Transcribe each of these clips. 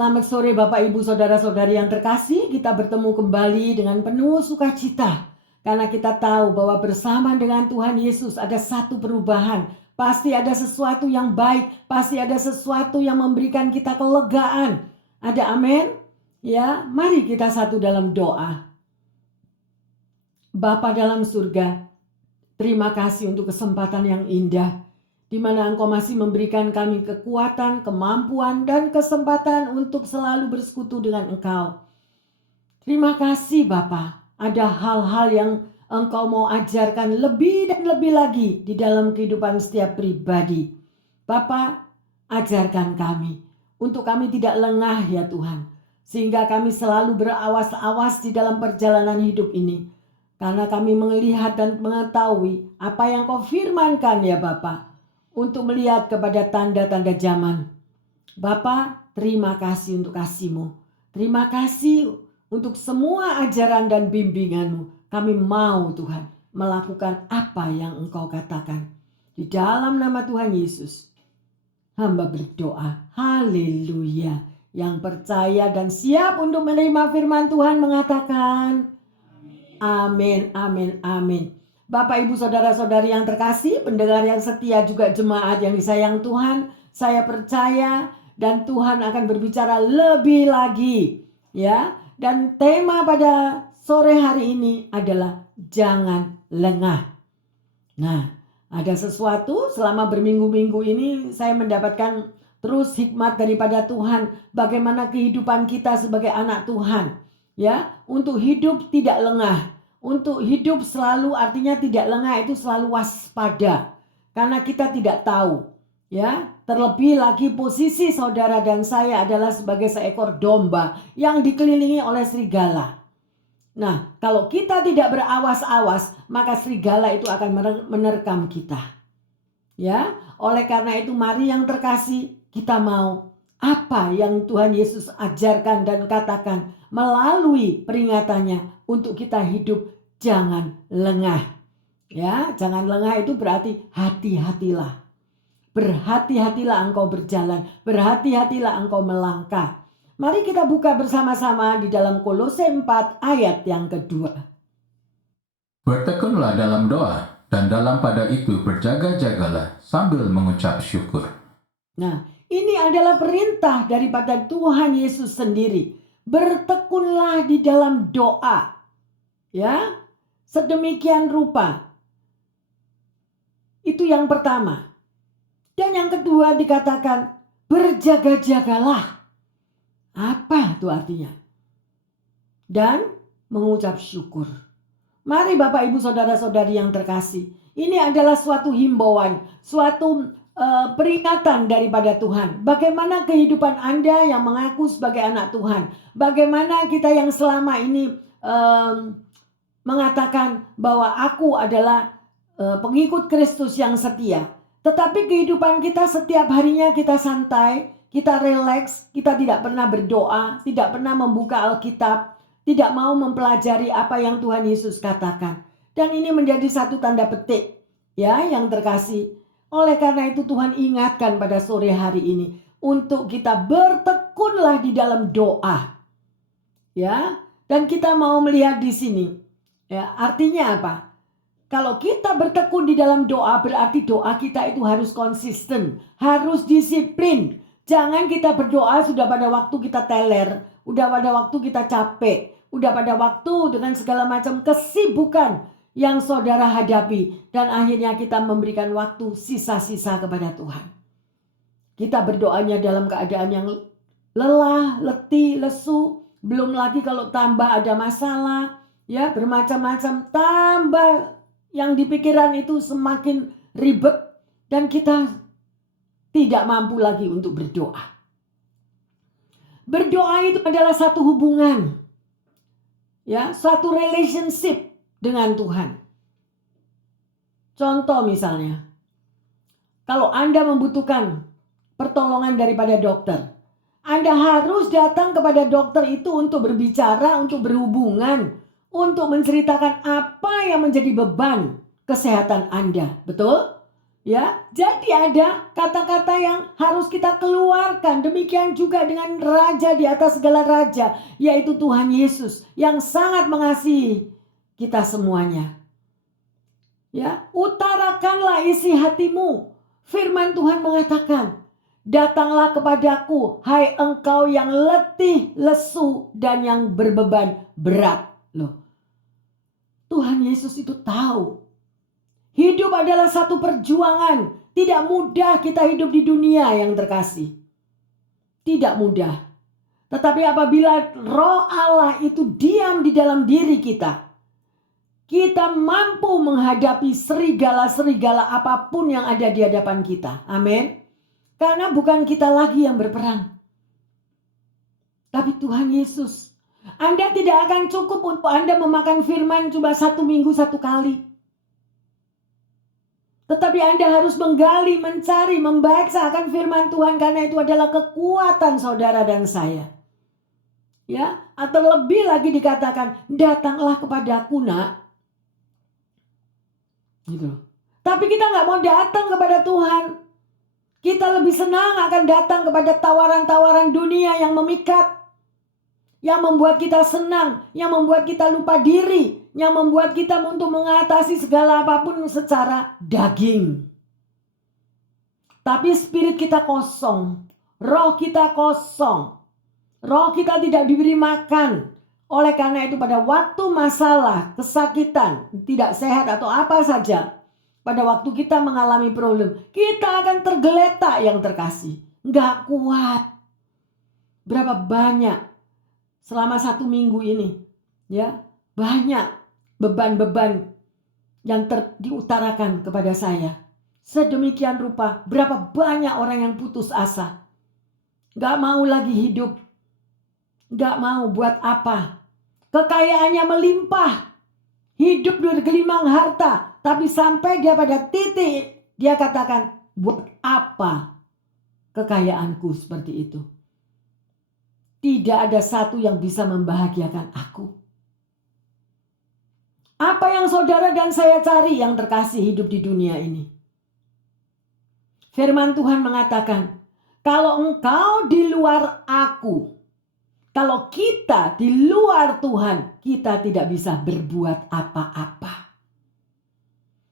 Selamat sore Bapak Ibu Saudara-saudari yang terkasih, kita bertemu kembali dengan penuh sukacita. Karena kita tahu bahwa bersama dengan Tuhan Yesus ada satu perubahan. Pasti ada sesuatu yang baik, pasti ada sesuatu yang memberikan kita kelegaan. Ada amin? Ya, mari kita satu dalam doa. Bapa dalam surga, terima kasih untuk kesempatan yang indah, di mana Engkau masih memberikan kami kekuatan, kemampuan, dan kesempatan untuk selalu bersekutu dengan Engkau. Terima kasih Bapa, ada hal-hal yang Engkau mau ajarkan lebih dan lebih lagi di dalam kehidupan setiap pribadi. Bapa, ajarkan kami, untuk kami tidak lengah ya Tuhan, sehingga kami selalu berawas-awas di dalam perjalanan hidup ini. Karena kami melihat dan mengetahui apa yang Kau firmankan ya Bapa, untuk melihat kepada tanda-tanda zaman. Bapa, terima kasih untuk kasih-Mu. Terima kasih untuk semua ajaran dan bimbingan-Mu. Kami mau Tuhan melakukan apa yang Engkau katakan. Di dalam nama Tuhan Yesus, hamba berdoa. Haleluya. Yang percaya dan siap untuk menerima firman Tuhan mengatakan, amin, amin, amin. Bapak, Ibu, Saudara-saudari yang terkasih, pendengar yang setia juga jemaat yang disayang Tuhan, saya percaya dan Tuhan akan berbicara lebih lagi, ya. Dan tema pada sore hari ini adalah jangan lengah. Nah, ada sesuatu selama berminggu-minggu ini saya mendapatkan terus hikmat daripada Tuhan, bagaimana kehidupan kita sebagai anak Tuhan, ya, untuk hidup tidak lengah. Untuk hidup selalu, artinya tidak lengah itu selalu waspada. Karena kita tidak tahu, ya. Terlebih lagi posisi saudara dan saya adalah sebagai seekor domba yang dikelilingi oleh serigala. Nah, kalau kita tidak berawas-awas, maka serigala itu akan menerkam kita. Ya, oleh karena itu mari yang terkasih, kita mau apa yang Tuhan Yesus ajarkan dan katakan melalui peringatannya untuk kita hidup jangan lengah. Ya, jangan lengah itu berarti hati-hatilah. Berhati-hatilah engkau berjalan, berhati-hatilah engkau melangkah. Mari kita buka bersama-sama di dalam Kolose 4 ayat yang kedua. Bertekunlah dalam doa, dan dalam pada itu berjaga-jagalah sambil mengucap syukur. Nah, ini adalah perintah daripada Tuhan Yesus sendiri. Bertekunlah di dalam doa. Ya, sedemikian rupa. Itu yang pertama. Dan yang kedua dikatakan berjaga-jagalah. Apa itu artinya? Dan mengucap syukur. Mari Bapak Ibu Saudara-saudari yang terkasih. Ini adalah suatu himbauan, suatu peringatan daripada Tuhan. Bagaimana kehidupan Anda yang mengaku sebagai anak Tuhan? Bagaimana kita yang selama ini mengatakan bahwa aku adalah pengikut Kristus yang setia. Tetapi kehidupan kita setiap harinya kita santai, kita rileks, kita tidak pernah berdoa, tidak pernah membuka Alkitab, tidak mau mempelajari apa yang Tuhan Yesus katakan. Dan ini menjadi satu tanda petik, ya, yang terkasih. Oleh karena itu Tuhan ingatkan pada sore hari ini untuk kita bertekunlah di dalam doa. Ya, dan kita mau melihat di sini. Ya, artinya apa? Kalau kita bertekun di dalam doa, berarti doa kita itu harus konsisten, harus disiplin. Jangan kita berdoa sudah pada waktu kita teler, udah pada waktu kita capek, udah pada waktu dengan segala macam kesibukan yang saudara hadapi. Dan akhirnya kita memberikan waktu sisa-sisa kepada Tuhan. Kita berdoanya dalam keadaan yang lelah, letih, lesu. Belum lagi kalau tambah ada masalah, ya bermacam-macam, tambah yang di pikiran itu semakin ribet dan kita tidak mampu lagi untuk berdoa. Berdoa itu adalah satu hubungan, ya, satu relationship dengan Tuhan. Contoh misalnya, kalau Anda membutuhkan pertolongan daripada dokter, Anda harus datang kepada dokter itu untuk berbicara, untuk berhubungan, untuk menceritakan apa yang menjadi beban kesehatan Anda. Betul? Ya, jadi ada kata-kata yang harus kita keluarkan. Demikian juga dengan raja di atas segala raja, yaitu Tuhan Yesus yang sangat mengasihi kita semuanya. Ya, utarakanlah isi hatimu. Firman Tuhan mengatakan, datanglah kepadaku, hai engkau yang letih, lesu, dan yang berbeban berat. Loh, Tuhan Yesus itu tahu. Hidup adalah satu perjuangan. Tidak mudah kita hidup di dunia yang terkasih. Tidak mudah. Tetapi apabila Roh Allah itu diam di dalam diri kita, kita mampu menghadapi serigala-serigala apapun yang ada di hadapan kita. Amin. Karena bukan kita lagi yang berperang, tapi Tuhan Yesus. Anda tidak akan cukup untuk Anda memakan firman cuma 1 minggu 1 kali. Tetapi Anda harus menggali, mencari, membaca akan firman Tuhan, karena itu adalah kekuatan saudara dan saya. Ya, atau lebih lagi dikatakan, datanglah kepadaku, nak. Gitu. Tapi kita nggak mau datang kepada Tuhan. Kita lebih senang akan datang kepada tawaran-tawaran dunia yang memikat, yang membuat kita senang, yang membuat kita lupa diri, yang membuat kita untuk mengatasi segala apapun secara daging. Tapi spirit kita kosong, roh kita kosong, roh kita tidak diberi makan. Oleh karena itu pada waktu masalah, kesakitan, tidak sehat atau apa saja, pada waktu kita mengalami problem, kita akan tergeletak yang terkasih. Nggak kuat. Berapa banyak selama 1 minggu ini, ya, banyak beban-beban yang diutarakan kepada saya. Sedemikian rupa, berapa banyak orang yang putus asa. Gak mau lagi hidup. Gak mau buat apa. Kekayaannya melimpah. Hidup bergelimang harta. Tapi sampai dia pada titik, dia katakan, buat apa kekayaanku seperti itu? Tidak ada satu yang bisa membahagiakan aku. Apa yang saudara dan saya cari yang terkasih hidup di dunia ini? Firman Tuhan mengatakan, kalau engkau di luar aku, kalau kita di luar Tuhan, kita tidak bisa berbuat apa-apa.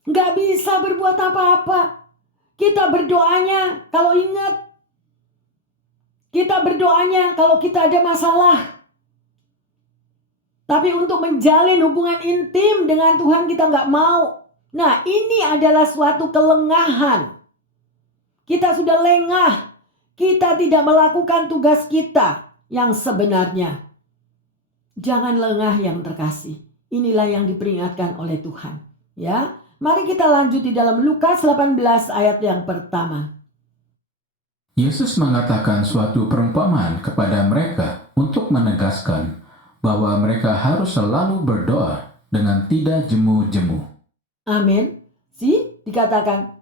Nggak bisa berbuat apa-apa. Kita berdoanya kalau ingat. Kita berdoanya kalau kita ada masalah. Tapi untuk menjalin hubungan intim dengan Tuhan kita nggak mau. Nah, ini adalah suatu kelengahan. Kita sudah lengah. Kita tidak melakukan tugas kita yang sebenarnya. Jangan lengah yang terkasih. Inilah yang diperingatkan oleh Tuhan. Ya, mari kita lanjut di dalam Lukas 18 ayat yang pertama. Yesus mengatakan suatu perumpamaan kepada mereka untuk menegaskan bahwa mereka harus selalu berdoa dengan tidak jemu-jemu. Amin. Dikatakan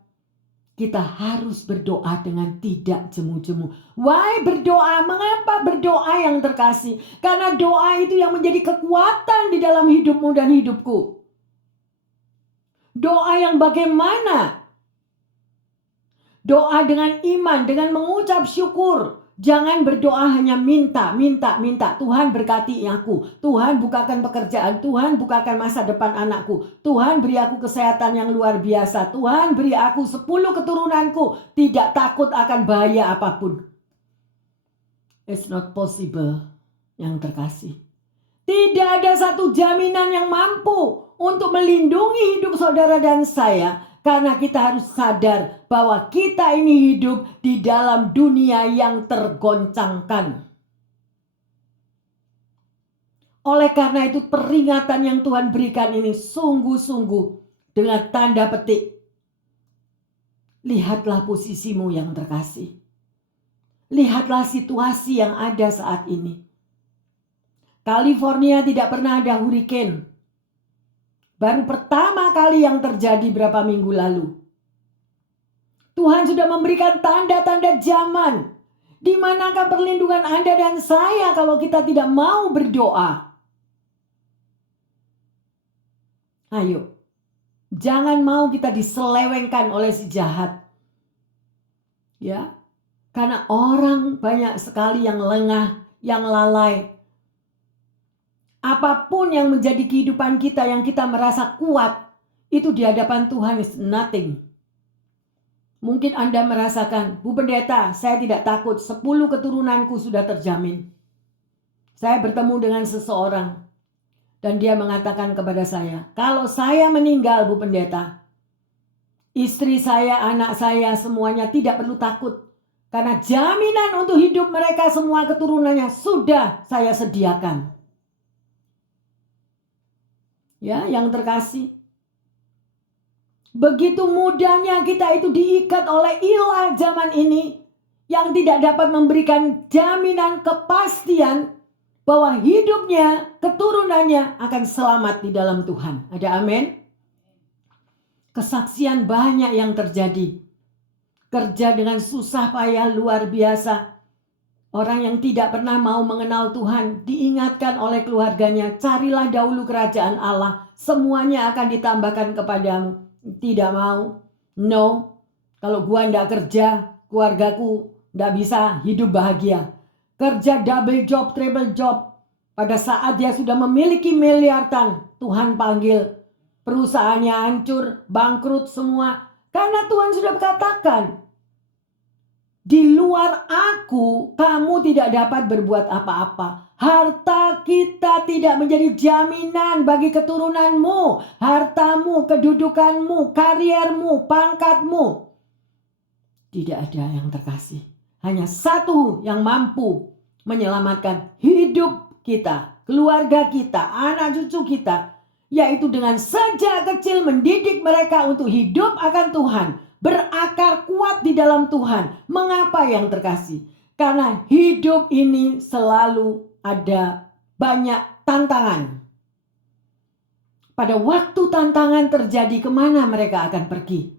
kita harus berdoa dengan tidak jemu-jemu. Why berdoa? Mengapa berdoa yang terkasih? Karena doa itu yang menjadi kekuatan di dalam hidupmu dan hidupku. Doa yang bagaimana? Doa dengan iman, dengan mengucap syukur. Jangan berdoa hanya minta. Tuhan berkati aku. Tuhan bukakan pekerjaan. Tuhan bukakan masa depan anakku. Tuhan beri aku kesehatan yang luar biasa. Tuhan beri aku 10 keturunanku. Tidak takut akan bahaya apapun. It's not possible yang terkasih. Tidak ada satu jaminan yang mampu untuk melindungi hidup saudara dan saya. Karena kita harus sadar bahwa kita ini hidup di dalam dunia yang tergoncangkan. Oleh karena itu peringatan yang Tuhan berikan ini sungguh-sungguh dengan tanda petik. Lihatlah posisimu yang terkasih. Lihatlah situasi yang ada saat ini. California tidak pernah ada hurricane. Baru pertama kali yang terjadi berapa minggu lalu. Tuhan sudah memberikan tanda-tanda zaman. Di manakah perlindungan Anda dan saya kalau kita tidak mau berdoa? Ayo, Jangan mau kita diselewengkan oleh si jahat. Ya. Karena orang banyak sekali yang lengah, yang lalai. Apapun yang menjadi kehidupan kita yang kita merasa kuat, itu di hadapan Tuhan is nothing. Mungkin Anda merasakan, Bu Pendeta, saya tidak takut, 10 keturunanku sudah terjamin. Saya bertemu dengan seseorang. Dan dia mengatakan kepada saya, kalau saya meninggal Bu Pendeta, istri saya, anak saya semuanya tidak perlu takut. Karena jaminan untuk hidup mereka semua keturunannya sudah saya sediakan. Ya, yang terkasih. Begitu mudahnya kita itu diikat oleh ilah zaman ini yang tidak dapat memberikan jaminan kepastian bahwa hidupnya, keturunannya akan selamat di dalam Tuhan. Ada amin? Kesaksian banyak yang terjadi. Kerja dengan susah payah luar biasa. Orang yang tidak pernah mau mengenal Tuhan diingatkan oleh keluarganya, carilah dahulu kerajaan Allah, semuanya akan ditambahkan kepadamu. Tidak mau. No. Kalau gua enggak kerja, keluargaku enggak bisa hidup bahagia. Kerja double job, triple job. Pada saat dia sudah memiliki miliaran, Tuhan panggil. Perusahaannya hancur, bangkrut semua. Karena Tuhan sudah katakan, di luar aku, kamu tidak dapat berbuat apa-apa. Harta kita tidak menjadi jaminan bagi keturunanmu. Hartamu, kedudukanmu, kariermu, pangkatmu. Tidak ada yang terkasih. Hanya satu yang mampu menyelamatkan hidup kita, keluarga kita, anak cucu kita. Yaitu dengan sejak kecil mendidik mereka untuk hidup akan Tuhan. Berakar kuat di dalam Tuhan. Mengapa yang terkasih? Karena hidup ini selalu ada banyak tantangan. Pada waktu tantangan terjadi, kemana mereka akan pergi?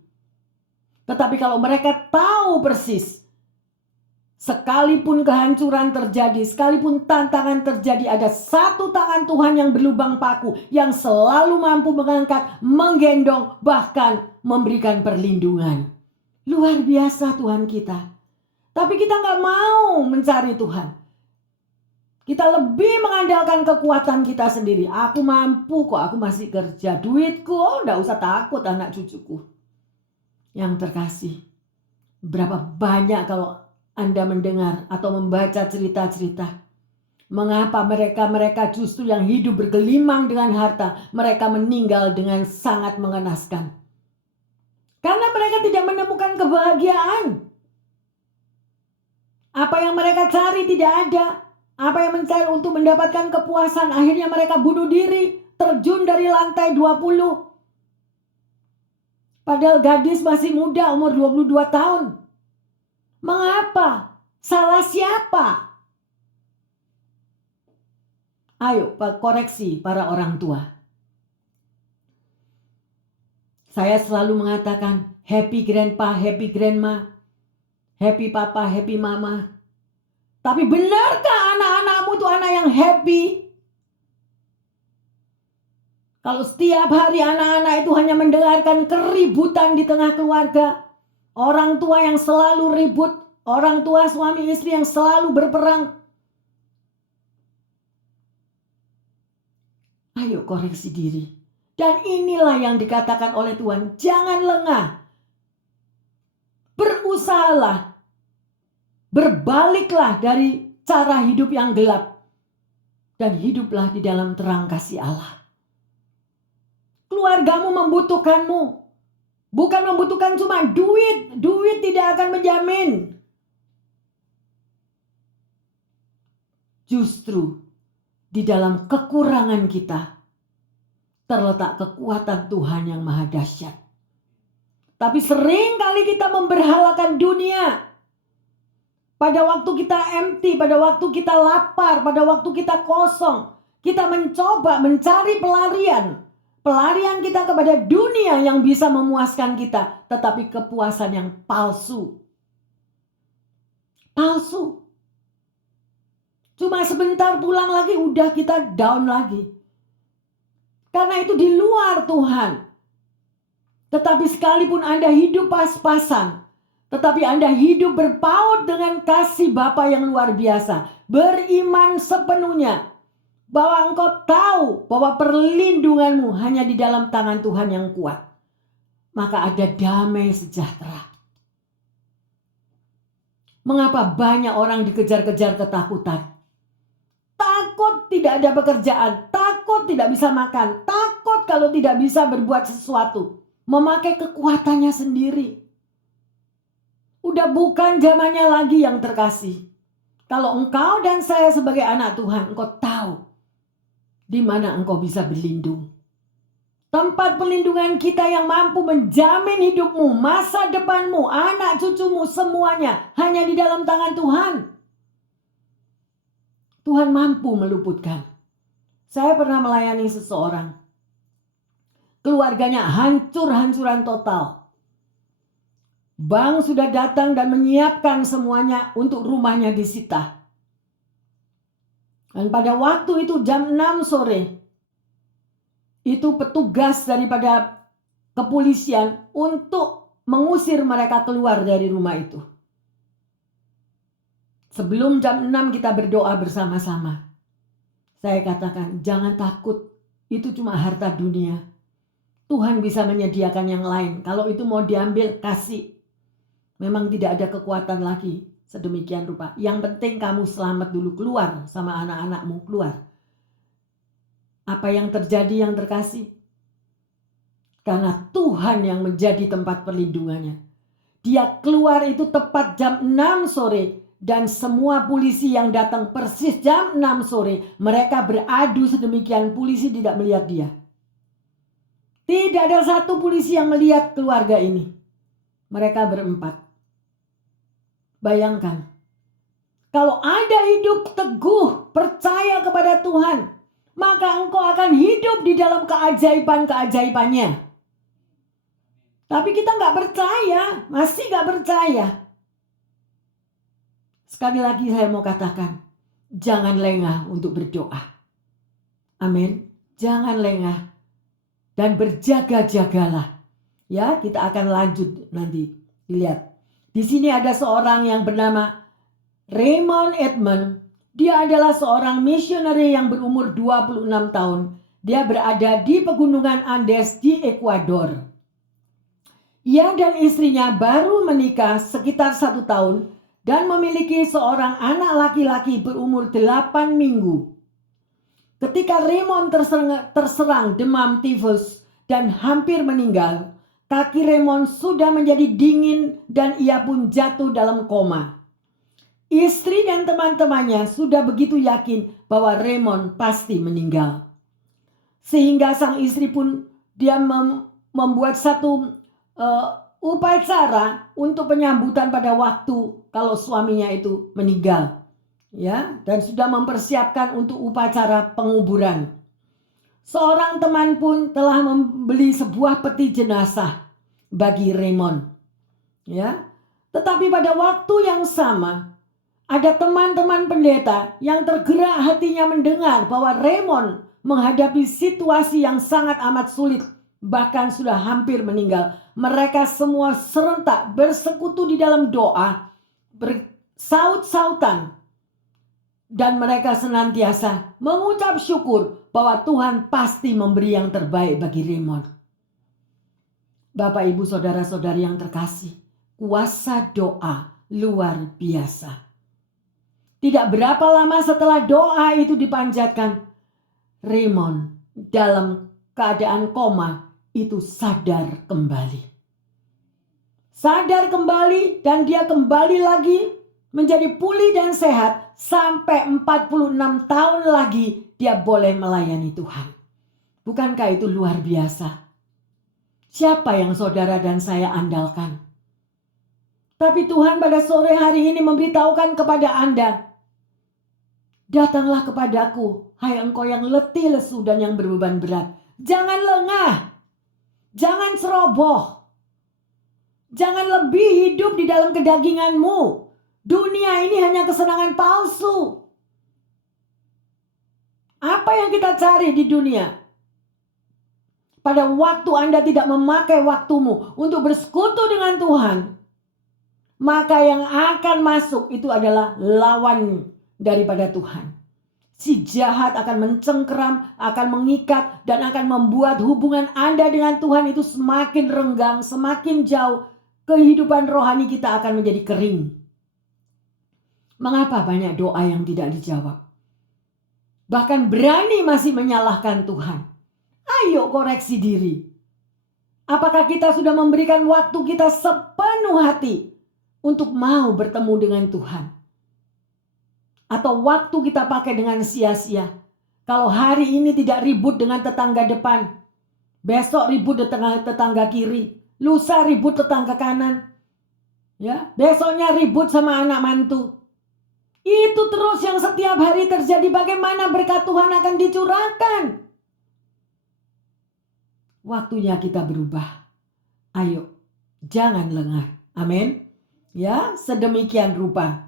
Tetapi kalau mereka tahu persis, sekalipun kehancuran terjadi, sekalipun tantangan terjadi, ada satu tangan Tuhan yang berlubang paku, yang selalu mampu mengangkat, menggendong, bahkan memberikan perlindungan. Luar biasa Tuhan kita. Tapi kita nggak mau mencari Tuhan. Kita lebih mengandalkan kekuatan kita sendiri. Aku mampu kok, aku masih kerja. Duitku, nggak usah takut anak cucuku. Yang terkasih, berapa banyak kalau Anda mendengar atau membaca cerita-cerita. Mengapa mereka justru yang hidup bergelimang dengan harta, mereka meninggal dengan sangat mengenaskan. Karena mereka tidak menemukan kebahagiaan. Apa yang mereka cari tidak ada. Apa yang mencari untuk mendapatkan kepuasan, akhirnya mereka bunuh diri, terjun dari lantai 20. Padahal gadis masih muda, umur 22 tahun. Mengapa? Salah siapa? Ayo koreksi para orang tua. Saya selalu mengatakan happy grandpa, happy grandma, happy papa, happy mama. Tapi benarkah anak-anakmu itu anak yang happy? Kalau setiap hari anak-anak itu hanya mendengarkan keributan di tengah keluarga, orang tua yang selalu ribut, orang tua suami istri yang selalu berperang. Ayo koreksi diri. Dan inilah yang dikatakan oleh Tuhan, jangan lengah. Berusahalah. Berbaliklah dari cara hidup yang gelap. Dan hiduplah di dalam terang kasih Allah. Keluargamu membutuhkanmu. Bukan membutuhkan cuma duit. Duit tidak akan menjamin. Justru di dalam kekurangan kita terletak kekuatan Tuhan yang maha dahsyat. Tapi sering kali kita memberhalakan dunia. Pada waktu kita empty, pada waktu kita lapar, pada waktu kita kosong, kita mencoba mencari pelarian. Pelarian kita kepada dunia yang bisa memuaskan kita, tetapi kepuasan yang palsu. Palsu. Cuma sebentar pulang lagi, udah kita down lagi. Karena itu di luar Tuhan. Tetapi sekalipun Anda hidup pas-pasan, tetapi Anda hidup berpaut dengan kasih Bapa yang luar biasa, beriman sepenuhnya bahwa engkau tahu bahwa perlindunganmu hanya di dalam tangan Tuhan yang kuat, maka ada damai sejahtera. Mengapa banyak orang dikejar-kejar ketakutan? Takut tidak ada pekerjaan, takut tidak bisa makan, takut kalau tidak bisa berbuat sesuatu, memakai kekuatannya sendiri. Udah bukan zamannya lagi yang terkasih. Kalau engkau dan saya sebagai anak Tuhan, engkau tahu di mana engkau bisa berlindung. Tempat perlindungan kita yang mampu menjamin hidupmu, masa depanmu, anak cucumu, semuanya hanya di dalam tangan Tuhan. Tuhan mampu meluputkan. Saya pernah melayani seseorang. Keluarganya hancur-hancuran total. Bank sudah datang dan menyiapkan semuanya untuk rumahnya disita. Dan pada waktu itu jam 6 sore, itu petugas daripada kepolisian untuk mengusir mereka keluar dari rumah itu. Sebelum jam 6 kita berdoa bersama-sama. Saya katakan, jangan takut, itu cuma harta dunia. Tuhan bisa menyediakan yang lain. Kalau itu mau diambil, kasih. Memang tidak ada kekuatan lagi sedemikian rupa. Yang penting kamu selamat dulu, keluar sama anak-anakmu, keluar. Apa yang terjadi yang terkasih? Karena Tuhan yang menjadi tempat perlindungannya. Dia keluar itu tepat jam 6 sore. Dan semua polisi yang datang persis jam 6 sore. Mereka beradu sedemikian, polisi tidak melihat dia. Tidak ada satu polisi yang melihat keluarga ini. Mereka berempat. Bayangkan. Kalau Anda hidup teguh, percaya kepada Tuhan, maka engkau akan hidup di dalam keajaiban-keajaibannya. Tapi kita nggak percaya, masih nggak percaya. Sekali lagi saya mau katakan, jangan lengah untuk berdoa. Amin. Jangan lengah dan berjaga-jagalah. Ya, kita akan lanjut nanti. Lihat. Di sini ada seorang yang bernama Raymond Edmund. Dia adalah seorang misioneri yang berumur 26 tahun. Dia berada di pegunungan Andes di Ekuador. Ia dan istrinya baru menikah sekitar 1 tahun. Dan memiliki seorang anak laki-laki berumur 8 minggu. Ketika Raymond terserang demam tifus dan hampir meninggal, kaki Raymond sudah menjadi dingin dan ia pun jatuh dalam koma. Istri dan teman-temannya sudah begitu yakin bahwa Raymond pasti meninggal. Sehingga sang istri pun dia membuat satu upacara untuk penyambutan pada waktu kalau suaminya itu meninggal, ya, dan sudah mempersiapkan untuk upacara penguburan. Seorang teman pun telah membeli sebuah peti jenazah bagi Raymond, ya. Tetapi pada waktu yang sama ada teman-teman pendeta yang tergerak hatinya mendengar bahwa Raymond menghadapi situasi yang sangat amat sulit, bahkan sudah hampir meninggal. Mereka semua serentak bersekutu di dalam doa, bersaut-sautan, dan mereka senantiasa mengucap syukur bahwa Tuhan pasti memberi yang terbaik bagi Raymond. Bapak, Ibu, saudara-saudari yang terkasih, kuasa doa luar biasa. Tidak berapa lama setelah doa itu dipanjatkan, Raymond dalam keadaan koma itu sadar kembali. Sadar kembali dan dia kembali lagi menjadi pulih dan sehat sampai 46 tahun lagi dia boleh melayani Tuhan. Bukankah itu luar biasa? Siapa yang saudara dan saya andalkan? Tapi Tuhan pada sore hari ini memberitahukan kepada Anda, datanglah kepadaku, hai engkau yang letih lesu dan yang berbeban berat. Jangan lengah, jangan ceroboh. Jangan lebih hidup di dalam kedaginganmu. Dunia ini hanya kesenangan palsu. Apa yang kita cari di dunia? pada waktu Anda tidak memakai waktumu untuk bersekutu dengan Tuhan, maka yang akan masuk itu adalah lawan daripada Tuhan. Si jahat akan mencengkeram, akan mengikat, dan akan membuat hubungan Anda dengan Tuhan itu semakin renggang, semakin jauh. Kehidupan rohani kita akan menjadi kering. Mengapa banyak doa yang tidak dijawab? Bahkan berani masih menyalahkan Tuhan. Ayo koreksi diri. Apakah kita sudah memberikan waktu kita sepenuh hati untuk mau bertemu dengan Tuhan? Atau waktu kita pakai dengan sia-sia? Kalau hari ini tidak ribut dengan tetangga depan, besok ribut dengan tetangga kiri, lusa ribut tetangga kanan, ya, besoknya ribut sama anak mantu. Itu terus yang setiap hari terjadi. Bagaimana berkat Tuhan akan dicurahkan? Waktunya kita berubah. Ayo, jangan lengah. Amin. Ya, sedemikian rupa.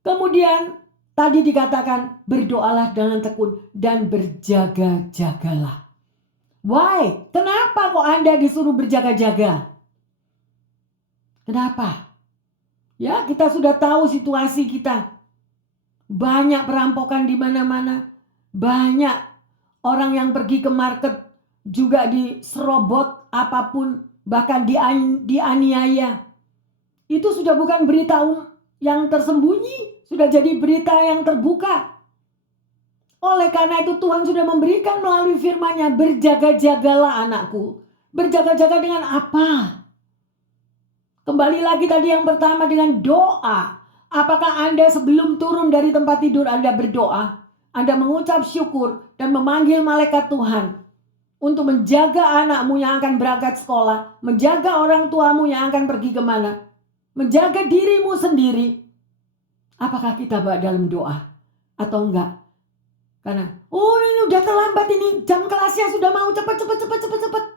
Kemudian tadi dikatakan berdoalah dengan tekun dan berjaga-jagalah. Why? Kenapa kok Anda disuruh berjaga-jaga? Kenapa? Ya, kita sudah tahu situasi kita. Banyak perampokan di mana-mana. Banyak orang yang pergi ke market juga diserobot apapun, bahkan dianiaya. Itu sudah bukan berita yang tersembunyi, sudah jadi berita yang terbuka. Oleh karena itu Tuhan sudah memberikan melalui firman-Nya, berjaga-jagalah anakku. Berjaga-jaga dengan apa? Kembali lagi tadi yang pertama dengan doa. Apakah Anda sebelum turun dari tempat tidur Anda berdoa? Anda mengucap syukur dan memanggil malaikat Tuhan untuk menjaga anakmu yang akan berangkat sekolah, menjaga orang tuamu yang akan pergi kemana, menjaga dirimu sendiri. Apakah kita dalam doa atau enggak? Karena ini udah terlambat, ini jam kelasnya sudah mau cepat.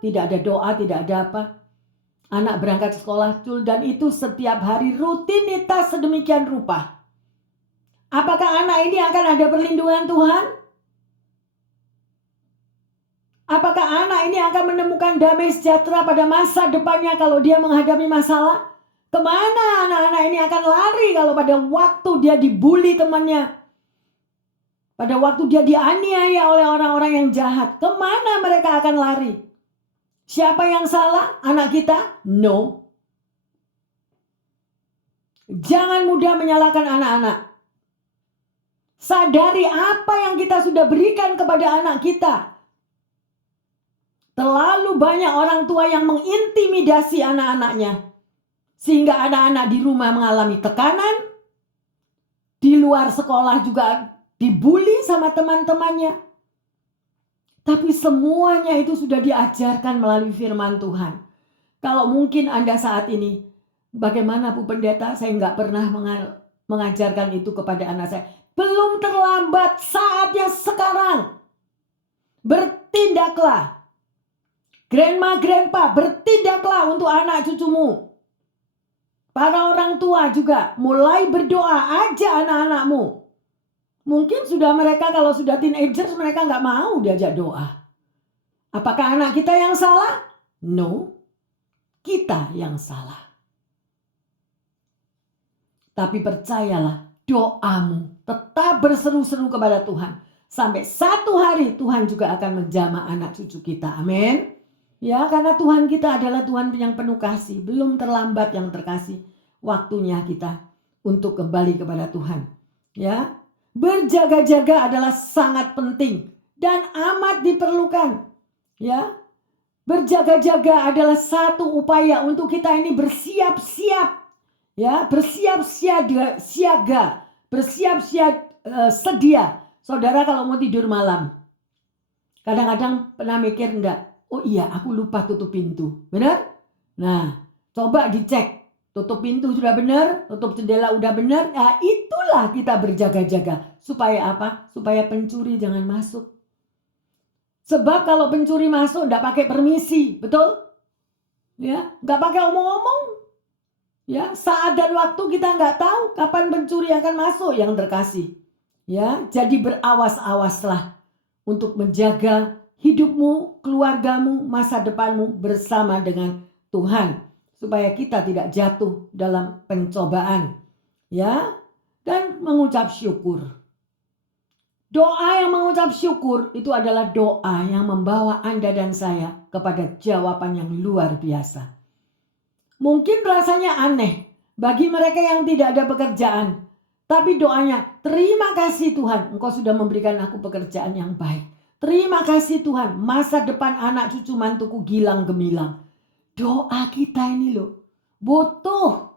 Tidak ada doa, tidak ada apa. Anak berangkat sekolah, dan itu setiap hari rutinitas sedemikian rupa. Apakah anak ini akan ada perlindungan Tuhan? Apakah anak ini akan menemukan damai sejahtera pada masa depannya kalau dia menghadapi masalah? Kemana anak-anak ini akan lari kalau pada waktu dia dibully temannya? Pada waktu dia dianiaya oleh orang-orang yang jahat, kemana mereka akan lari? Siapa yang salah? Anak kita? No. Jangan mudah menyalahkan anak-anak. Sadari apa yang kita sudah berikan kepada anak kita. Terlalu banyak orang tua yang mengintimidasi anak-anaknya. Sehingga anak-anak di rumah mengalami tekanan. Di luar sekolah juga dibully sama teman-temannya. Tapi semuanya itu sudah diajarkan melalui firman Tuhan. Kalau mungkin Anda saat ini, bagaimana Bu Pendeta, saya nggak pernah mengajarkan itu kepada anak saya. Belum terlambat, saatnya sekarang. Bertindaklah. Grandma, grandpa, bertindaklah untuk anak cucumu. Para orang tua juga, mulai berdoa aja anak-anakmu. Mungkin sudah mereka kalau sudah teenagers mereka nggak mau diajak doa. Apakah anak kita yang salah? No, kita yang salah. Tapi percayalah, doamu tetap berseru-seru kepada Tuhan. Sampai satu hari Tuhan juga akan menjamah anak cucu kita. Amin. Ya, karena Tuhan kita adalah Tuhan yang penuh kasih. Belum terlambat yang terkasih. Waktunya kita untuk kembali kepada Tuhan. Ya. Berjaga-jaga adalah sangat penting dan amat diperlukan. Ya. Berjaga-jaga adalah satu upaya untuk kita ini bersiap-siap. Ya, bersiap-siaga, sedia. Saudara kalau mau tidur malam, kadang-kadang pernah mikir enggak? Oh iya, aku lupa tutup pintu. Benar? Nah, coba dicek. Tutup pintu sudah benar, tutup jendela udah benar. Nah, itulah kita berjaga-jaga. Supaya apa? Supaya pencuri jangan masuk. Sebab kalau pencuri masuk enggak pakai permisi, betul? Ya, enggak pakai omong-omong. Ya, saat dan waktu kita enggak tahu kapan pencuri akan masuk yang terkasih. Ya, jadi berawas-awaslah untuk menjaga hidupmu, keluargamu, masa depanmu bersama dengan Tuhan, supaya kita tidak jatuh dalam pencobaan, ya, dan mengucap syukur. Doa yang mengucap syukur itu adalah doa yang membawa Anda dan saya kepada jawaban yang luar biasa. Mungkin rasanya aneh bagi mereka yang tidak ada pekerjaan, tapi doanya, terima kasih Tuhan, Engkau sudah memberikan aku pekerjaan yang baik. Terima kasih Tuhan, masa depan anak cucu mantuku gilang gemilang. Doa kita ini loh, butuh.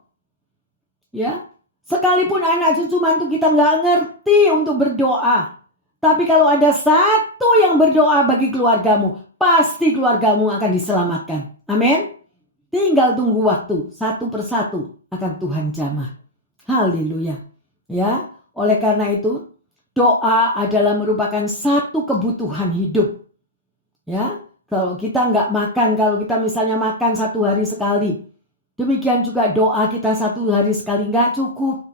Ya, sekalipun anak cucu mantu kita nggak ngerti untuk berdoa. Tapi kalau ada satu yang berdoa bagi keluargamu, pasti keluargamu akan diselamatkan. Amin. Tinggal tunggu waktu, satu persatu akan Tuhan jamah. Haleluya. Ya, oleh karena itu doa adalah merupakan satu kebutuhan hidup. Ya, kalau kita nggak makan, kalau kita misalnya makan 1 hari sekali, demikian juga doa kita 1 hari sekali nggak cukup.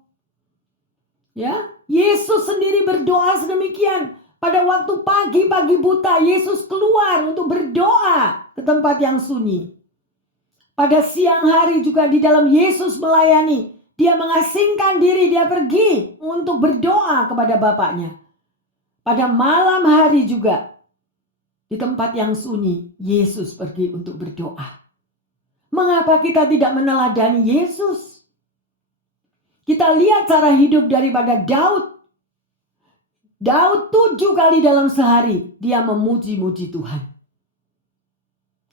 Ya, Yesus sendiri berdoa sedemikian. Pada waktu pagi-pagi buta, Yesus keluar untuk berdoa ke tempat yang sunyi. Pada siang hari juga di dalam Yesus melayani. Dia mengasingkan diri, dia pergi untuk berdoa kepada Bapaknya. Pada malam hari juga di tempat yang sunyi, Yesus pergi untuk berdoa. Mengapa kita tidak meneladani Yesus? Kita lihat cara hidup daripada Daud. Daud 7 kali dalam sehari dia memuji-muji Tuhan.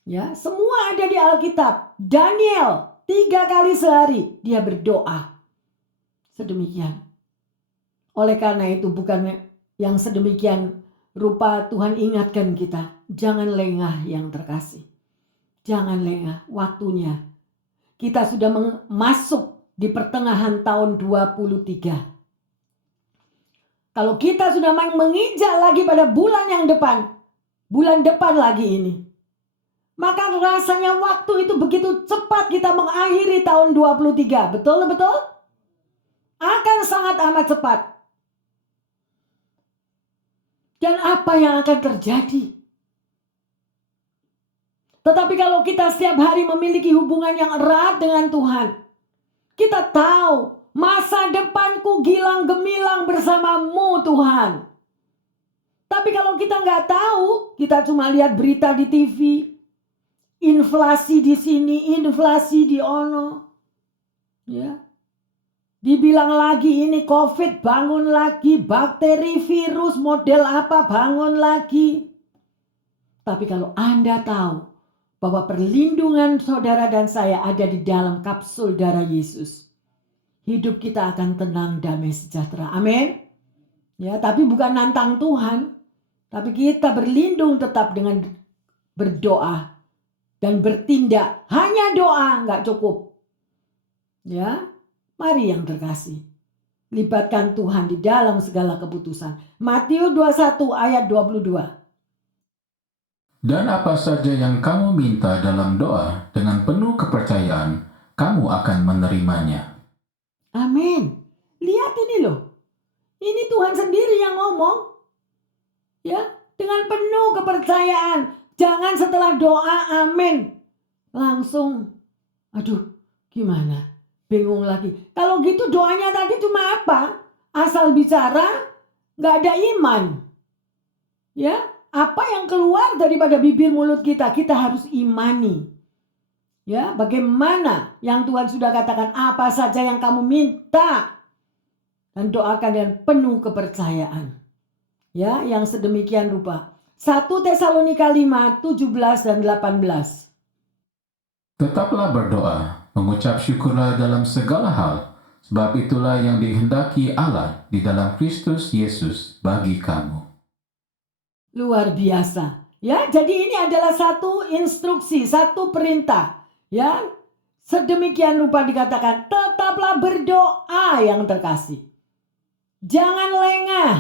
Ya, semua ada di Alkitab. Daniel 3 kali sehari dia berdoa. Sedemikian. Oleh karena itu bukan yang sedemikian rupa Tuhan ingatkan kita. Jangan lengah yang terkasih. Jangan lengah waktunya. Kita sudah masuk di pertengahan tahun 23. Kalau kita sudah menginjak lagi pada bulan yang bulan depan lagi ini, maka rasanya waktu itu begitu cepat kita mengakhiri tahun 23. Betul? Akan sangat amat cepat. Dan apa yang akan terjadi? Tetapi kalau kita setiap hari memiliki hubungan yang erat dengan Tuhan, kita tahu masa depanku gilang gemilang bersamamu Tuhan. Tapi kalau kita nggak tahu, kita cuma lihat berita di TV, inflasi di sini, inflasi di ono, ya. Dibilang lagi ini COVID bangun lagi, bakteri, virus, model apa bangun lagi. Tapi kalau Anda tahu bahwa perlindungan saudara dan saya ada di dalam kapsul darah Yesus, hidup kita akan tenang, damai, sejahtera. Amin. Ya, tapi bukan nantang Tuhan, tapi kita berlindung tetap dengan berdoa dan bertindak. Hanya doa nggak cukup. Ya, mari yang terkasih, libatkan Tuhan di dalam segala keputusan. Matius 21 ayat 22. Dan apa saja yang kamu minta dalam doa dengan penuh kepercayaan, kamu akan menerimanya. Amin. Lihat ini loh. Ini Tuhan sendiri yang ngomong. Ya, dengan penuh kepercayaan. Jangan setelah doa amin langsung aduh gimana? Bingung lagi. Kalau gitu doanya tadi cuma apa? Asal bicara, nggak ada iman. Ya, apa yang keluar daripada bibir mulut kita harus imani. Ya, bagaimana yang Tuhan sudah katakan, apa saja yang kamu minta dan doakan dengan penuh kepercayaan. Ya, yang sedemikian rupa. 1 Tesalonika 5, 17 dan 18. Tetaplah berdoa, mengucap syukurlah dalam segala hal, sebab itulah yang dikehendaki Allah di dalam Kristus Yesus bagi kamu. Luar biasa. Ya, jadi ini adalah satu instruksi, satu perintah. Ya, sedemikian rupa dikatakan, tetaplah berdoa yang terkasih. Jangan lengah.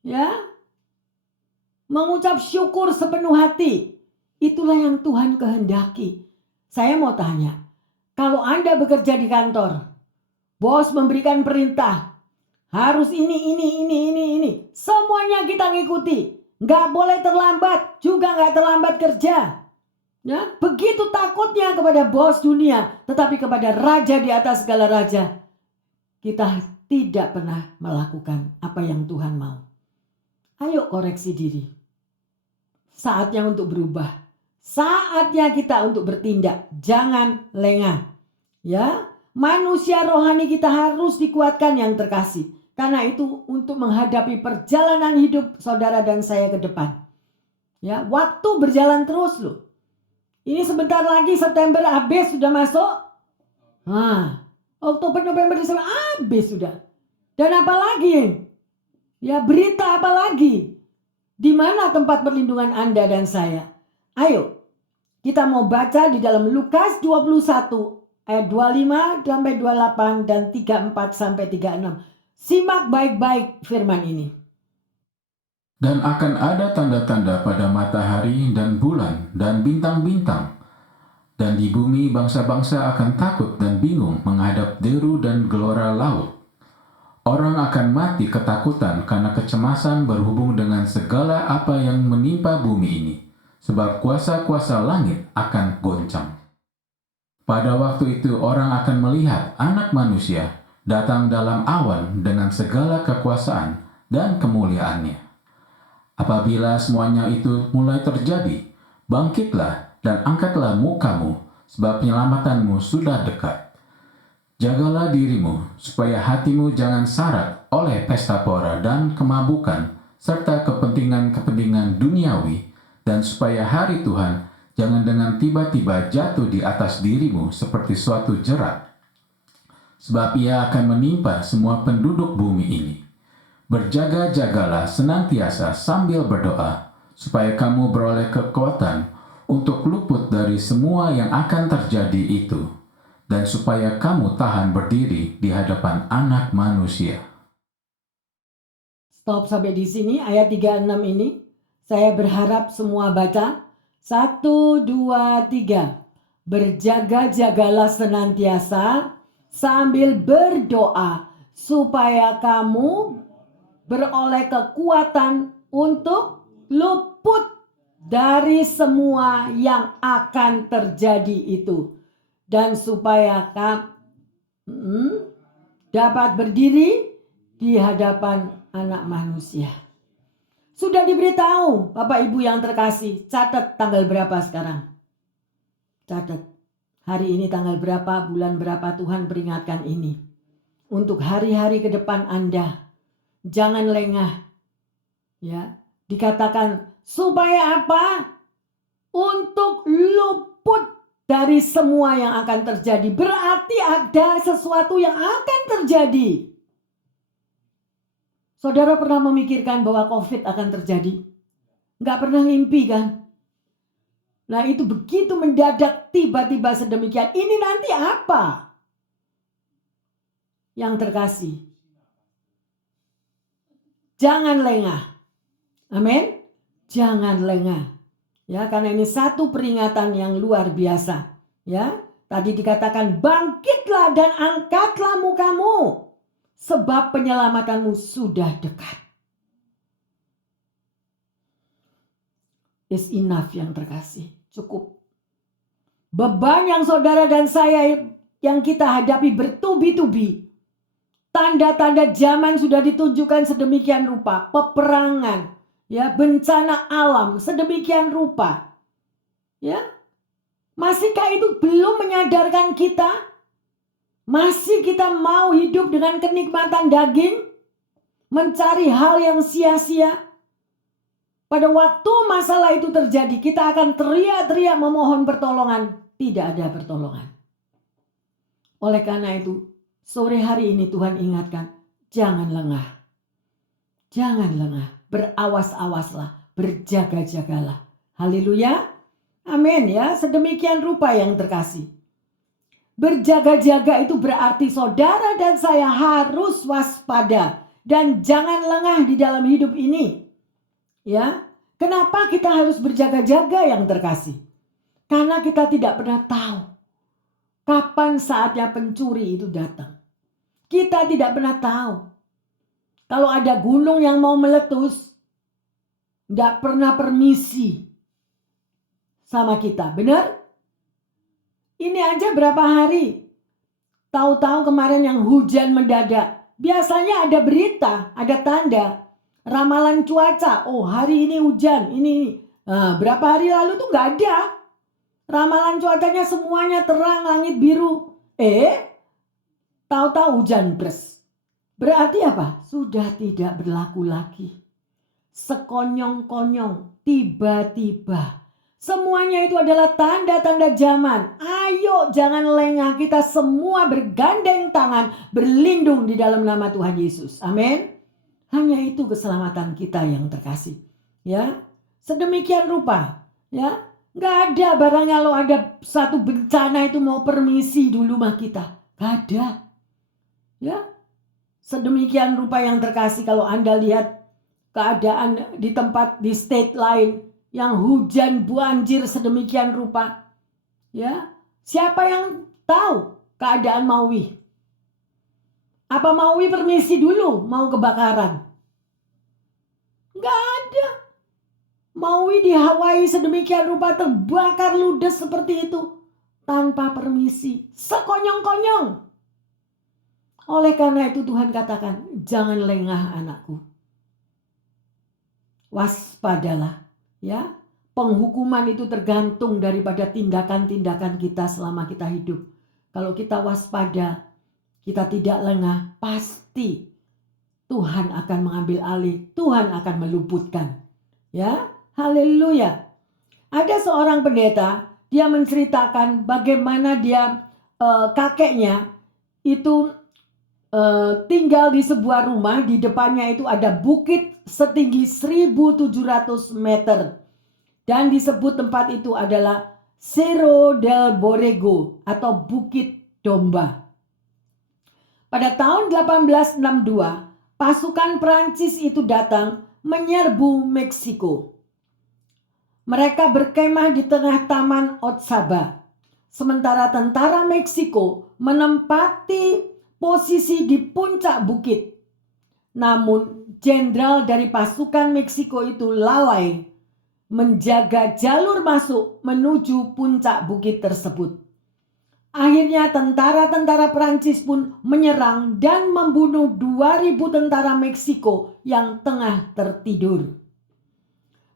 Ya, mengucap syukur sepenuh hati. Itulah yang Tuhan kehendaki. Saya mau tanya, kalau Anda bekerja di kantor, bos memberikan perintah, harus ini. Semuanya kita ngikuti. Nggak boleh terlambat, juga nggak terlambat kerja. Ya, begitu takutnya kepada bos dunia, tetapi kepada raja di atas segala raja, kita tidak pernah melakukan apa yang Tuhan mau. Ayo koreksi diri. Saatnya untuk berubah. Saatnya kita untuk bertindak. Jangan lengah. Ya, manusia rohani kita harus dikuatkan yang terkasih. Karena itu untuk menghadapi perjalanan hidup saudara dan saya ke depan. Ya, waktu berjalan terus loh. Ini sebentar lagi September habis sudah masuk. Oktober, November, Desember habis sudah. Dan apa lagi? Ya, berita apa lagi? Di mana tempat perlindungan Anda dan saya? Ayo, kita mau baca di dalam Lukas 21 ayat 25 sampai 28 dan 34 sampai 36. Simak baik-baik firman ini. Dan akan ada tanda-tanda pada matahari dan bulan dan bintang-bintang. Dan di bumi bangsa-bangsa akan takut dan bingung menghadap deru dan gelora laut. Orang akan mati ketakutan karena kecemasan berhubung dengan segala apa yang menimpa bumi ini, sebab kuasa-kuasa langit akan goncang. Pada waktu itu orang akan melihat Anak Manusia datang dalam awan dengan segala kekuasaan dan kemuliaannya. Apabila semuanya itu mulai terjadi, bangkitlah dan angkatlah mukamu, sebab penyelamatanmu sudah dekat. Jagalah dirimu, supaya hatimu jangan syarat oleh pesta pora dan kemabukan, serta kepentingan-kepentingan duniawi, dan supaya hari Tuhan jangan dengan tiba-tiba jatuh di atas dirimu seperti suatu jerat. Sebab ia akan menimpa semua penduduk bumi ini. Berjaga-jagalah senantiasa sambil berdoa, supaya kamu beroleh kekuatan untuk luput dari semua yang akan terjadi itu, dan supaya kamu tahan berdiri di hadapan Anak Manusia. Stop sampai di sini ayat 36 ini. Saya berharap semua baca. 1, 2, 3. Berjaga-jagalah senantiasa sambil berdoa, supaya kamu beroleh kekuatan untuk luput dari semua yang akan terjadi itu, dan supaya kamu dapat berdiri di hadapan Anak Manusia. Sudah diberitahu, Bapak Ibu yang terkasih. Catat tanggal berapa sekarang. Catat. Hari ini tanggal berapa, bulan berapa, Tuhan peringatkan ini. Untuk hari-hari ke depan Anda. Jangan lengah. Ya, dikatakan supaya apa? Untuk luput dari semua yang akan terjadi. Berarti ada sesuatu yang akan terjadi. Saudara pernah memikirkan bahwa COVID akan terjadi? Nggak pernah mimpi kan? Nah itu begitu mendadak, tiba-tiba sedemikian. Ini nanti apa? Yang terkasih, jangan lengah. Amin. Jangan lengah. Ya, karena ini satu peringatan yang luar biasa. Ya, tadi dikatakan bangkitlah dan angkatlah mukamu, sebab penyelamatanmu sudah dekat. Is enough yang terkasih. Cukup. Beban yang saudara dan saya yang kita hadapi bertubi-tubi. Tanda-tanda zaman sudah ditunjukkan sedemikian rupa. Peperangan. Ya, bencana alam sedemikian rupa. Ya. Masihkah itu belum menyadarkan kita? Masih kita mau hidup dengan kenikmatan daging? Mencari hal yang sia-sia? Pada waktu masalah itu terjadi, kita akan teriak-teriak memohon pertolongan. Tidak ada pertolongan. Oleh karena itu, sore hari ini Tuhan ingatkan, jangan lengah. Jangan lengah, berawas-awaslah, berjaga-jagalah. Haleluya. Amin ya, sedemikian rupa yang terkasih. Berjaga-jaga itu berarti saudara dan saya harus waspada dan jangan lengah di dalam hidup ini. Ya, kenapa kita harus berjaga-jaga yang terkasih? Karena kita tidak pernah tahu kapan saatnya pencuri itu datang. Kita tidak pernah tahu. Kalau ada gunung yang mau meletus, Nggak pernah permisi sama kita, benar? Ini aja berapa hari, tahu-tahu kemarin yang hujan mendadak. Biasanya ada berita, ada tanda, ramalan cuaca. Oh, hari ini hujan, ini. Nah, berapa hari lalu tuh nggak ada. Ramalan cuacanya semuanya terang, langit biru. Tahu-tahu hujan bres. Berarti apa? Sudah tidak berlaku lagi. Sekonyong-konyong, tiba-tiba. Semuanya itu adalah tanda-tanda zaman. Ayo jangan lengah, kita semua bergandeng tangan, berlindung di dalam nama Tuhan Yesus. Amin. Hanya itu keselamatan kita yang terkasih. Ya, sedemikian rupa. Ya, nggak ada barang kalau ada satu bencana itu mau permisi dulu mah kita. Nggak ada. Ya, sedemikian rupa yang terkasih kalau Anda lihat keadaan di tempat di state lain yang hujan banjir sedemikian rupa. Ya, siapa yang tahu keadaan Maui? Apa Maui permisi dulu mau kebakaran? Nggak ada. Maui di Hawaii sedemikian rupa terbakar ludes seperti itu tanpa permisi, sekonyong-konyong. Oleh karena itu Tuhan katakan, jangan lengah anakku. Waspadalah, ya. Penghukuman itu tergantung daripada tindakan-tindakan kita selama kita hidup. Kalau kita waspada, kita tidak lengah, pasti Tuhan akan mengambil alih, Tuhan akan meluputkan. Ya, haleluya. Ada seorang pendeta, dia menceritakan bagaimana dia kakeknya itu tinggal di sebuah rumah, di depannya itu ada bukit setinggi 1.700 meter. Dan disebut tempat itu adalah Cerro del Borrego atau Bukit Domba. Pada tahun 1862, pasukan Prancis itu datang menyerbu Meksiko. Mereka berkemah di tengah taman Otsaba. Sementara tentara Meksiko menempati posisi di puncak bukit. Namun jenderal dari pasukan Meksiko itu lalai menjaga jalur masuk menuju puncak bukit tersebut. Akhirnya tentara-tentara Prancis pun menyerang dan membunuh 2.000 tentara Meksiko yang tengah tertidur.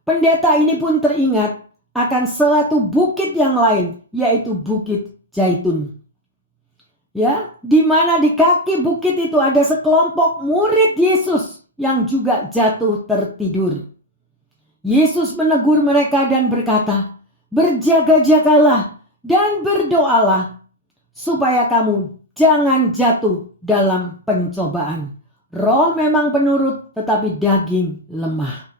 Pendeta ini pun teringat akan suatu bukit yang lain, yaitu Bukit Zaitun. Ya, di mana di kaki bukit itu ada sekelompok murid Yesus yang juga jatuh tertidur. Yesus menegur mereka dan berkata, "Berjaga-jagalah dan berdoalah supaya kamu jangan jatuh dalam pencobaan. Roh memang penurut, tetapi daging lemah."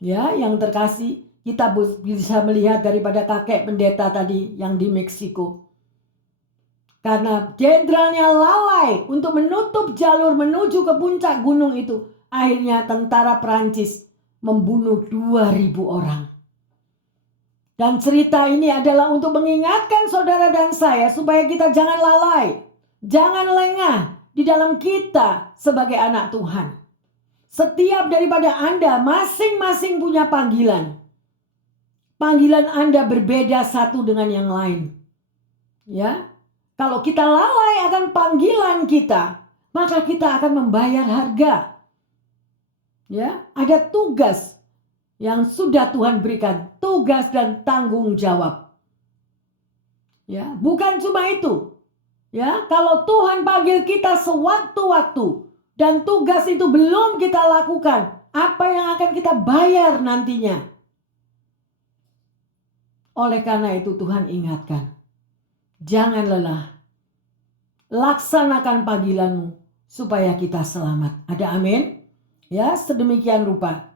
Ya, yang terkasih, kita bisa melihat daripada kakek pendeta tadi yang di Meksiko. Karena jenderalnya lalai untuk menutup jalur menuju ke puncak gunung itu, akhirnya tentara Prancis membunuh 2.000 orang. Dan cerita ini adalah untuk mengingatkan saudara dan saya supaya kita jangan lalai, jangan lengah di dalam kita sebagai anak Tuhan. Setiap daripada Anda masing-masing punya panggilan. Panggilan Anda berbeda satu dengan yang lain. Ya. Kalau kita lalai akan panggilan kita, maka kita akan membayar harga. Ya, ada tugas yang sudah Tuhan berikan, tugas dan tanggung jawab. Ya, bukan cuma itu. Ya, kalau Tuhan panggil kita sewaktu-waktu dan tugas itu belum kita lakukan, apa yang akan kita bayar nantinya? Oleh karena itu Tuhan ingatkan, jangan lelah, laksanakan panggilanmu supaya kita selamat. Ada amin? Ya, sedemikian rupa.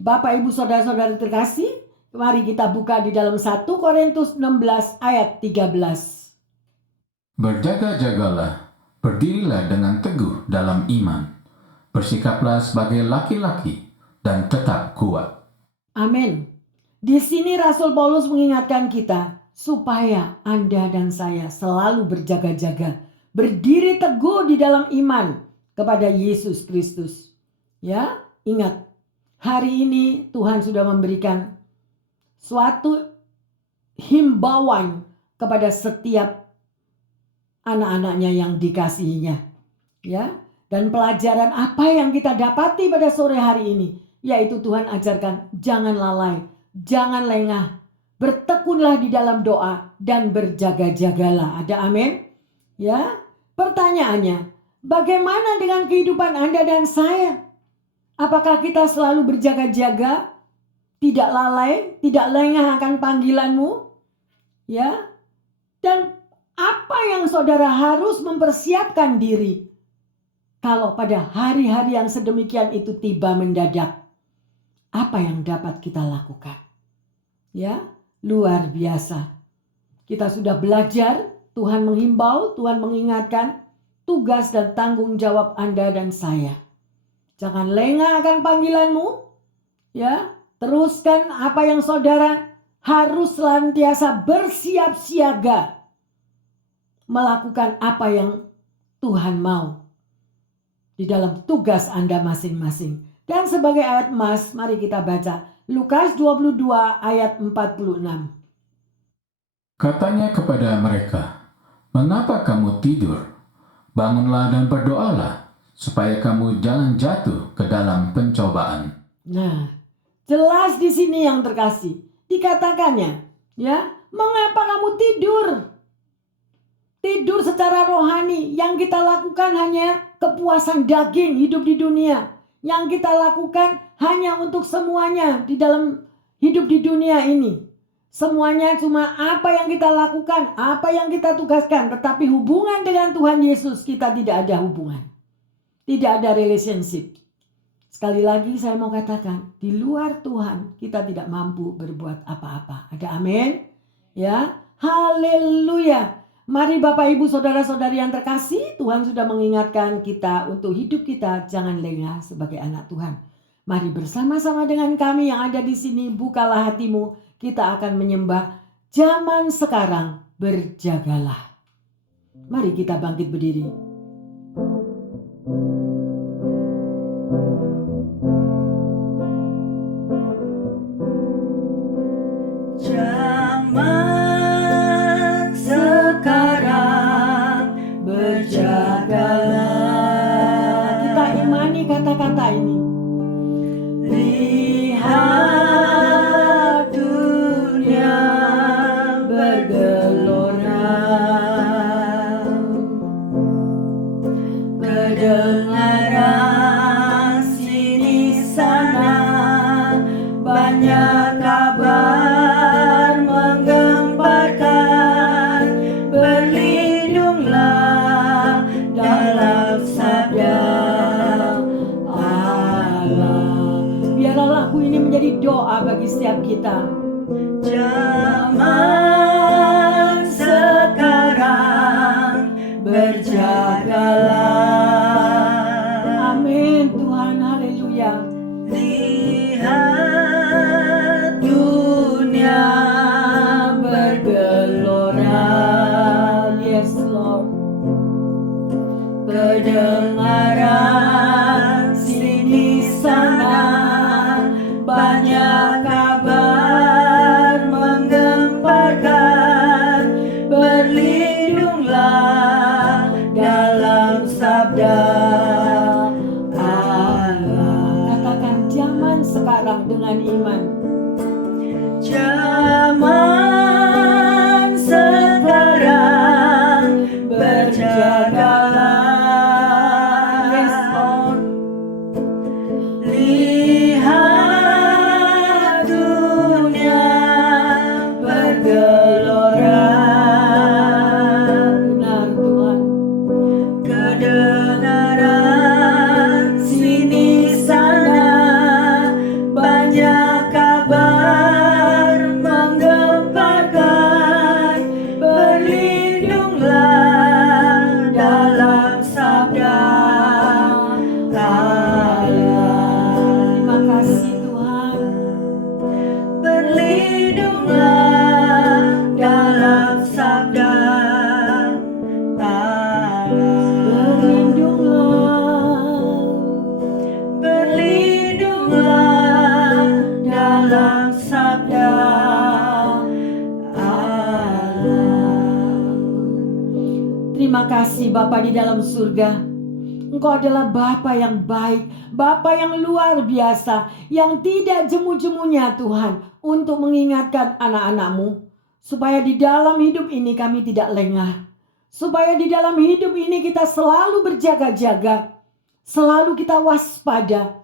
Bapak, Ibu, Saudara-saudara terkasih, mari kita buka di dalam 1 Korintus 16 ayat 13. Berjaga-jagalah, berdirilah dengan teguh dalam iman, bersikaplah sebagai laki-laki dan tetap kuat. Amin. Di sini Rasul Paulus mengingatkan kita supaya Anda dan saya selalu berjaga-jaga, berdiri teguh di dalam iman kepada Yesus Kristus. Ya, ingat, hari ini Tuhan sudah memberikan suatu himbauan kepada setiap anak-anaknya yang dikasihinya. Ya, dan pelajaran apa yang kita dapati pada sore hari ini, yaitu Tuhan ajarkan jangan lalai, jangan lengah, bertekunlah di dalam doa dan berjaga-jagalah. Ada amin? Ya, pertanyaannya, bagaimana dengan kehidupan Anda dan saya? Apakah kita selalu berjaga-jaga, tidak lalai, tidak lengah akan panggilanmu? Ya, dan apa yang saudara harus mempersiapkan diri kalau pada hari-hari yang sedemikian itu tiba mendadak? Apa yang dapat kita lakukan? Ya, luar biasa. Kita sudah belajar, Tuhan menghimbau, Tuhan mengingatkan tugas dan tanggung jawab Anda dan saya. Jangan lengah akan panggilanmu. Ya, teruskan apa yang saudara harus senantiasa bersiap siaga melakukan apa yang Tuhan mau di dalam tugas Anda masing-masing. Dan sebagai ayat emas, mari kita baca Lukas 22 ayat 46. Katanya kepada mereka, "Mengapa kamu tidur? Bangunlah dan berdoalah, supaya kamu jangan jatuh ke dalam pencobaan." Nah, jelas di sini yang terkasih. Dikatakannya, ya, mengapa kamu tidur? Tidur secara rohani. Yang kita lakukan hanya kepuasan daging hidup di dunia. Yang kita lakukan hanya untuk semuanya di dalam hidup di dunia ini. Semuanya cuma apa yang kita lakukan, apa yang kita tugaskan. Tetapi hubungan dengan Tuhan Yesus kita tidak ada hubungan. Tidak ada relationship. Sekali lagi saya mau katakan, di luar Tuhan kita tidak mampu berbuat apa-apa. Ada amin? Ya, haleluya. Mari Bapak Ibu Saudara-saudari yang terkasih, Tuhan sudah mengingatkan kita untuk hidup kita jangan lengah sebagai anak Tuhan. Mari bersama-sama dengan kami yang ada di sini, bukalah hatimu, kita akan menyembah zaman sekarang, berjagalah. Mari kita bangkit berdiri. Zaman sekarang berjagalah. Kita imani kata-kata ini. Lihat dunia bergelora, kedengaran sini sana banyak kabar menggemparkan, berlindunglah dalam sabda Allah. Biarlah lagu ini menjadi doa bagi setiap kita. Zaman sekarang berjagalah. Amin Tuhan, haleluya. Lihat dunia bergelora, Yes Lord. kedengaran sini sana banyak kabar menggemparkan, berlindunglah dalam sabda Allah. Katakan zaman sekarang dengan iman. Zaman sekarang berjagalah. Yes Lord. Lihat dunia bergelora, Benar Tuhan. kedengaran sini sana banyak Terima kasih Bapa di dalam surga. Engkau adalah Bapa yang baik, Bapa yang luar biasa, yang tidak jemu-jemunya Tuhan untuk mengingatkan anak-anak-Mu. Supaya di dalam hidup ini kami tidak lengah. Supaya di dalam hidup ini kita selalu berjaga-jaga. Selalu kita waspada.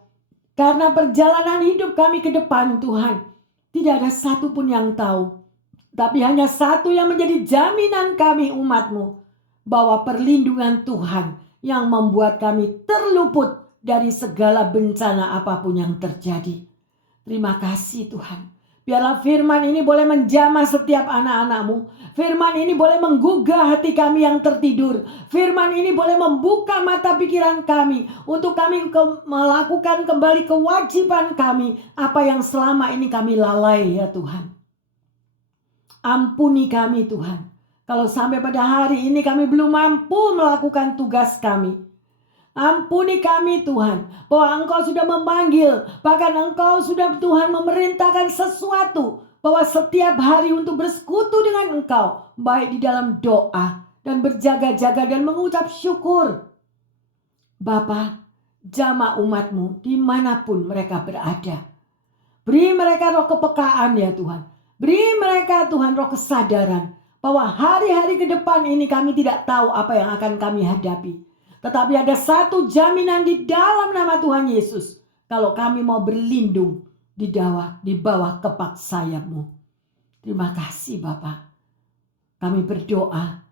Karena perjalanan hidup kami ke depan Tuhan, tidak ada satupun yang tahu. Tapi hanya satu yang menjadi jaminan kami umat-Mu. Bahwa perlindungan Tuhan yang membuat kami terluput dari segala bencana apapun yang terjadi. Terima kasih Tuhan. Biarlah firman ini boleh menjamah setiap anak-anak-Mu. Firman ini boleh menggugah hati kami yang tertidur. Firman ini boleh membuka mata pikiran kami. Untuk kami melakukan kembali kewajiban kami. Apa yang selama ini kami lalai ya Tuhan. Ampuni kami Tuhan. Kalau sampai pada hari ini kami belum mampu melakukan tugas kami. Ampuni kami Tuhan. Bahwa Engkau sudah memanggil. Bahkan Engkau sudah Tuhan memerintahkan sesuatu. Bahwa setiap hari untuk bersekutu dengan Engkau. Baik di dalam doa. Dan berjaga-jaga dan mengucap syukur. Bapa, jamah umat-Mu dimanapun mereka berada. Beri mereka roh kepekaan ya Tuhan. Beri mereka Tuhan roh kesadaran. Bahwa hari-hari ke depan ini kami tidak tahu apa yang akan kami hadapi. Tetapi ada satu jaminan di dalam nama Tuhan Yesus. Kalau kami mau berlindung di bawah kepak sayap-Mu. Terima kasih Bapa. Kami berdoa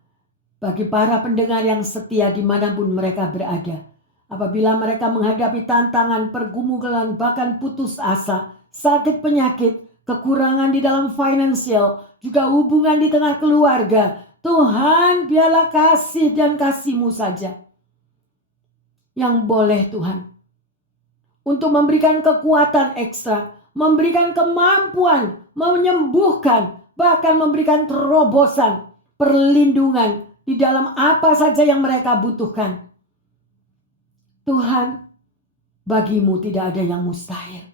bagi para pendengar yang setia dimanapun mereka berada. Apabila mereka menghadapi tantangan, pergumulan, bahkan putus asa, sakit penyakit, kekurangan di dalam finansial, juga hubungan di tengah keluarga. Tuhan, biarlah kasih dan kasih-Mu saja yang boleh Tuhan. Untuk memberikan kekuatan ekstra, memberikan kemampuan, menyembuhkan, bahkan memberikan terobosan, perlindungan di dalam apa saja yang mereka butuhkan. Tuhan, bagi-Mu tidak ada yang mustahil.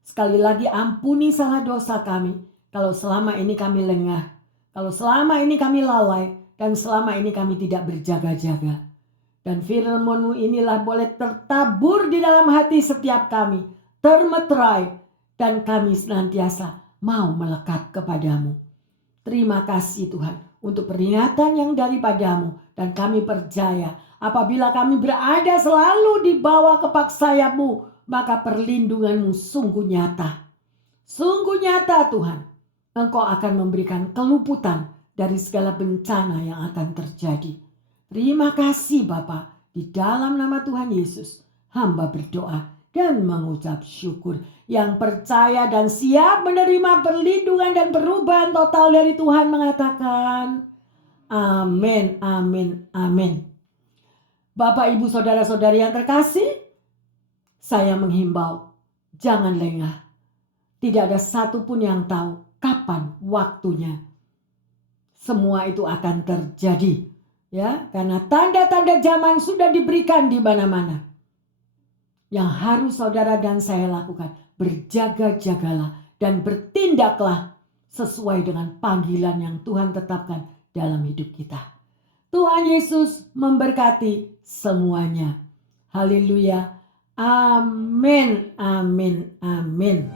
Sekali lagi ampuni salah dosa kami. Kalau selama ini kami lengah, kalau selama ini kami lalai, dan selama ini kami tidak berjaga-jaga. Dan firman-Mu inilah boleh tertabur di dalam hati setiap kami, termeterai, dan kami senantiasa mau melekat kepadamu. Terima kasih Tuhan untuk peringatan yang daripada-Mu, dan kami percaya apabila kami berada selalu di bawah kepak sayap-Mu, maka perlindungan-Mu sungguh nyata. Sungguh nyata Tuhan. Engkau akan memberikan keluputan dari segala bencana yang akan terjadi. Terima kasih Bapa. Di dalam nama Tuhan Yesus, hamba berdoa dan mengucap syukur. Yang percaya dan siap menerima perlindungan dan perubahan total dari Tuhan mengatakan, amin, amin, amin. Bapak, Ibu, Saudara-saudari yang terkasih, saya menghimbau, jangan lengah. Tidak ada satupun yang tahu kapan waktunya. Semua itu akan terjadi. Ya, karena tanda-tanda zaman sudah diberikan di mana-mana. Yang harus saudara dan saya lakukan, berjaga-jagalah dan bertindaklah sesuai dengan panggilan yang Tuhan tetapkan dalam hidup kita. Tuhan Yesus memberkati semuanya. Haleluya. Amin, amin, amin.